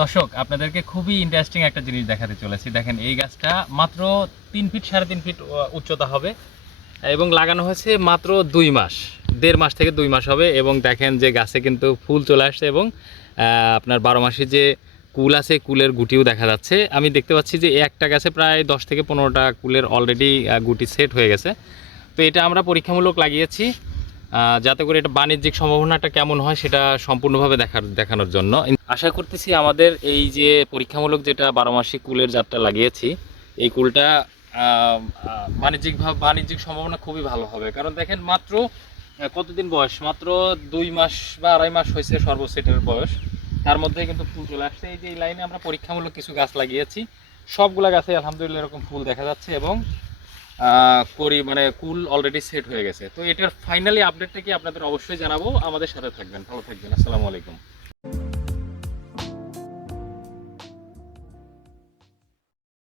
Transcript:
দর্শক, আপনাদেরকে খুবই ইন্টারেস্টিং একটা জিনিস দেখাতে চলেছি। দেখেন, এই গাছটা মাত্র 3 ফিট 3.5 ফিট উচ্চতা হবে এবং লাগানো হয়েছে মাত্র 2 মাস, 1.5 মাস থেকে 2 মাস হবে। এবং দেখেন যে গাছে কিন্তু ফুল চলে আসছে এবং আপনার 12 মাসে যে কুল আছে, কুলের গুটিও দেখা যাচ্ছে। আমি দেখতে পাচ্ছি যে একটা গাছে প্রায় 10 থেকে 15টা কুলের অলরেডি গুটি সেট হয়ে গেছে। তো এটা আমরা পরীক্ষামূলক লাগিয়েছি যাতে করে এটা বাণিজ্যিক সম্ভাবনাটা কেমন হয় সেটা সম্পূর্ণভাবে দেখানোর জন্য। আশা করতেছি আমাদের এই যে পরীক্ষামূলক যেটা 12 মাসিক কুলের জাতটা লাগিয়েছি, এই কুলটা বাণিজ্যিক সম্ভাবনা খুবই ভালো হবে। কারণ দেখেন, মাত্র কতদিন বয়স, মাত্র 2 মাস বা 2.5 মাস হয়েছে সর্বোচ্চ এটার বয়স, তার মধ্যে কিন্তু ফুল চলে আসছে। এই যে এই লাইনে আমরা পরীক্ষামূলক কিছু গাছ লাগিয়েছি, সবগুলা গাছে আলহামদুলিল্লাহ এরকম ফুল দেখা যাচ্ছে এবং মানে কুল অলরেডি সেট হয়ে গেছে। তো এটার ফাইনালি আপডেটটা কি আপনাদের অবশ্যই জানাবো, আমাদের সাথে থাকবেন। ভালো থাকবেন। আসসালামু আলাইকুম।